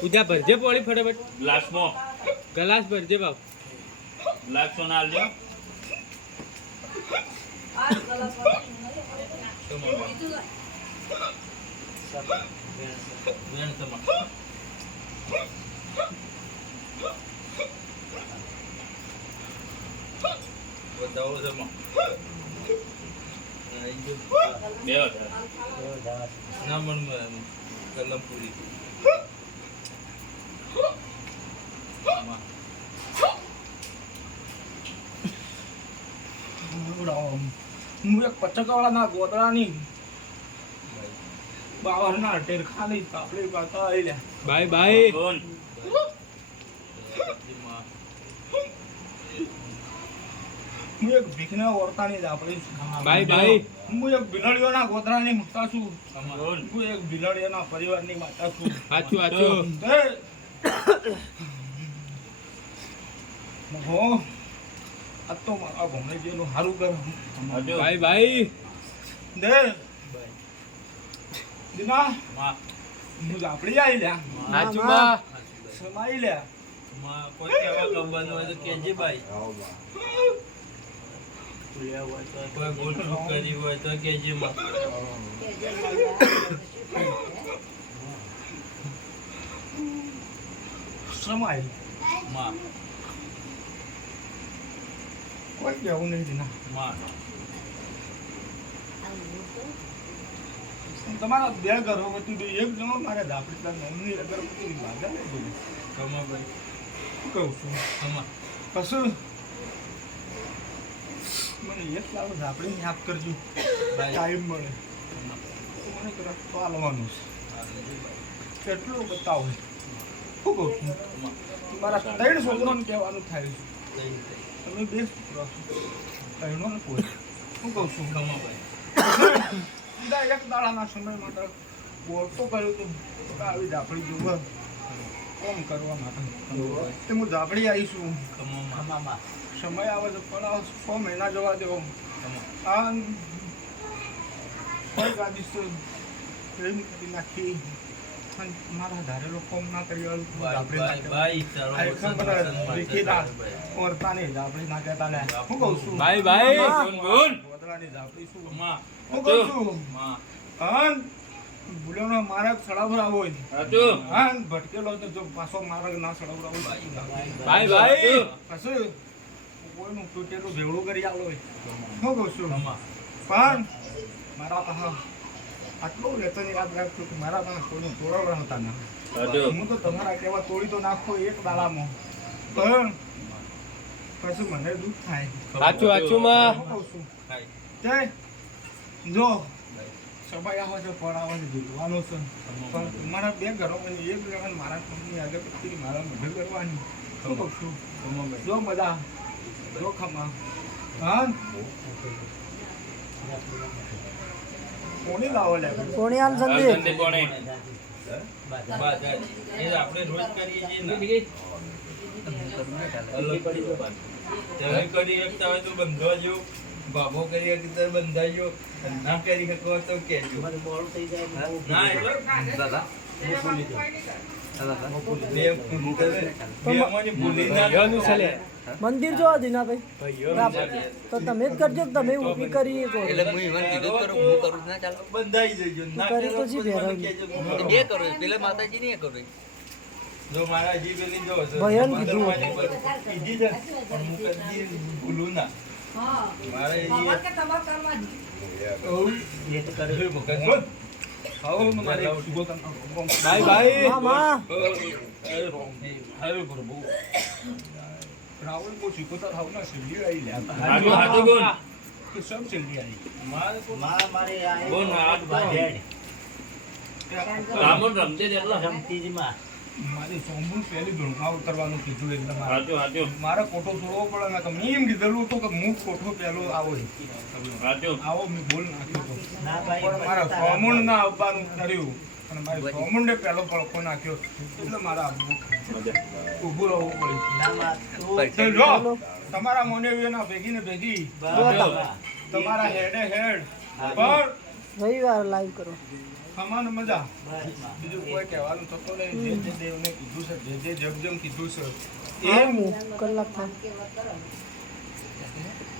પૂજા ભરજે પોળી ફટાફટ. ગ્લાસમાં. ગ્લાસ ભરજે બાપ. ગ્લાસ ના જમા બે વધારે. ના મન કલમ હું એક પચકવાળાના ગોદડાની બાવરના ટેર ખાલી તાપડી પાતા આવી લે. Bye bye. બોલ. હું એક ભીખના ઓરતાની દાપડી બાય બાય. હું એક બિલાડીઓના ગોતરાની માતા છું. હું એક બિલાડીઓના પરિવારની માતા છું. સાચું સાચું હો આ તો મારા ભમણીજીનું સારું કર. ભાઈ ભાઈ દે. દીના. માં. હું દાપડી આવી લ્યા. સાચું બા સમાઈ લ્યા. માં કોઈ કહેવા ગમવાનું હોય તો કહેજે ભાઈ. કોઈ ભૂલ કરી હોય તો કહેજે માં. સમાઈ માં. કહેવું નહીં દીના માં તમારા બે ઘરો વચ્ચે બે એક જણો મારે દાપડી નોમની અગરબત્તી વાગા ને ગઈ કમા ભાઈ. શું કહું છું? કમા કશું? મને એક લાવો દાપડી યાદ કરજો. ટાઈમ મળે. મને પાલવાનું આ છે કેટલું બતાવો? શું કહું છું? મારા ત્રણ છોકરાને કહેવાનું થાય છે. તમે બે ત્રણો ને કોઈ શું કહું છું કમા ભાઈ બીજા એક દાડાના સમય માટે કર્યો તો આવી ઝાપડી જોવા કોમ કરવા માટે તે હું ઝાપડી આવીશું. સમય આવે તો પણ છ મહિના જવા દેવો. આ કોઈ કરી નાખી અને મારા ધારેલો કોમ ના કરી વાળું ભાઈ, ઝાપડી ભાઈ, નાખે. ભાઈ, તારો આ એકદમ વસંત બધા વસંતમાં રીખીદાર ચાલે ભાઈ. ઓરતા નહીં ઝાપડી ના કહેતા લે શું કહું છું બાય બાય બોલ. ગોદડાની ઝાપડી શું કમા. હું કહું છું માં. હા માર્ગ સડાવરાવો હોય. હા ભટકેલો તો જો પાછો માર્ગ ના સડાવરાવો ભાઈ બાય પછી કોઈનું તૂટેલું ભેળું કરી આવો હોય શું કહું છું. પણ મારા પાસે આટલું વેતન યાદ રાખજો કે મારા પાસે કોઈનું તોડવડા હતા ના. હું તો તમારા કહેવા તોડી તો નાખો એક દાડામાં. પણ પછી મને દુઃખ થાય. સાચું સાચું માં. કહું છું. જય. જો સભાઈ આવે છે પણ આવે છે જીતવાનો છે. પણ તમારા બે ઘરો એક લેવાનું મારા કંપની આગળ મારા મઢ કરવાની. શું કહું છું? જો મજા. જો ખમા. હા? કોણી હાલ સંદીપ સંદીપ કોણે? આપણે રોજ કરીએ છીએ ને. અલગ તમે કરી શકતા હોય તો બંધવા બાબો કરી શકતા બંધાજો ના કરી શકો તો કહેજો. ના એટલે બે મંદિર જોવા દીના ભાઈ. તો તમે જ કરજો તમે ઊભી કરી કહો એટલે હું ઈવન કીધું કરું હું કરું ના ચાલો. બંધાઈ જજો ના કરી તો જી બે પેલા માતાજી જો મારા પેલી જો ભયન કીધું. કીધી છે. પણ હું કદી ભૂલું ના. મારે બાય બાય મામા પ્રભુ રાવણ કો શીખોતા થાવ ના સિલ્લી હાજુ હાજુ કે સબ સિલ્લી આવી મારે કોણ? બોલ ના હાથ રામણ રમતે જ એટલા. મારી સોમું પહેલી ધૂળમાં ઉતરવાનું કીધું એટલે મારે હાચું, હાચું, મારે કોઠો છોડવો પડે ને તો મેં એમ કીધેલું હતું કે હું કોઠો પહેલો આવો. હાચું. આવો મેં બોલ નાખ્યો પણ મારા સોમુંડ ના આવવાનું કર્યું અને મારે સોમુંડે પહેલો પડખો નાખ્યો. એટલે મારા આવવું ઊભું રહેવું પડ્યું તો જો. તમારા મોનેવીઓના ભેગી. ને ભેગી તમારા હેડે હેડ. પણ રવિવાર લાઈવ કરો. સમાન મજા. બીજું કોઈ કહેવાનું થતું નહીં. જે જે દેવને કીધું છે જે જે જગજમ કીધું છે. એ કલાક થાય.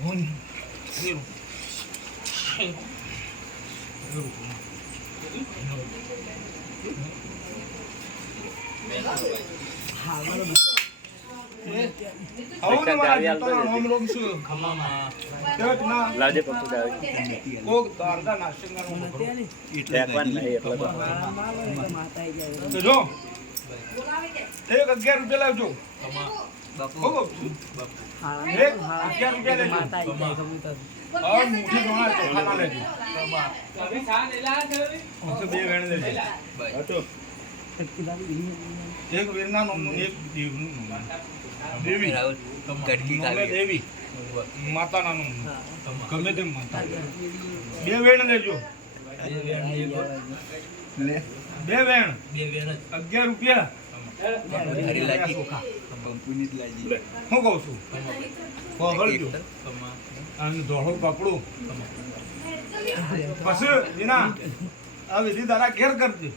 મોકલો. જો એક અગિયાર રૂપિયા લાવજો બાપુ. એક વીરના નામનું એક દેવનું દેવી. રાહુલ દેવી. માતાના ગમે તેમ માતા. બે વેણ લેજો. બે વેણ બે વેણ. અગિયાર રૂપિયા. હરી લાજી કંપની જ લાજી હું કહું છું? પહોળજો અને ધોળું પકડું પછી જીના આ વિધિ તારા ઘેર કરજે.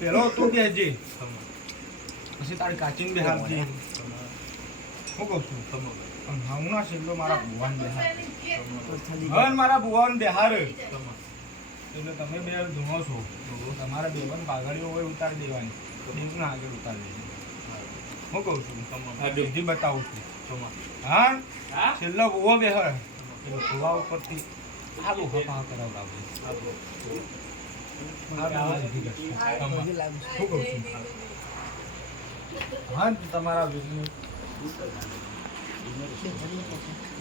પેલો તું ખમા પછી તારી કાચીન બેહારજે હું કહું છું? પણ હમણાં છેલ્લો મારા ભુવાન બેહાર હવે મારા ભુવાન બેહાર એટલે તમે બે ધૂણો છો. તમારે બેવન પાઘડીઓ હોય ઉતારી દેવાની. દેવના આગળ ઉતારી હું કહું છું આ વિધિ બતાવું છું ખમા હા છેલ્લો ભુવો બેહાર એટલે ભુવા ઉપરથી આલુ હપા કરાવડાવજો આ તમારી વિધિ કરશે. શું કહું છું હા તમારા બિઝનેસ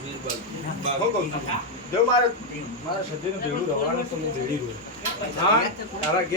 વીરબાગ કહું છું જો મારે મારા સતીનું ભેડું રવાનું તો હું તારા ઘેર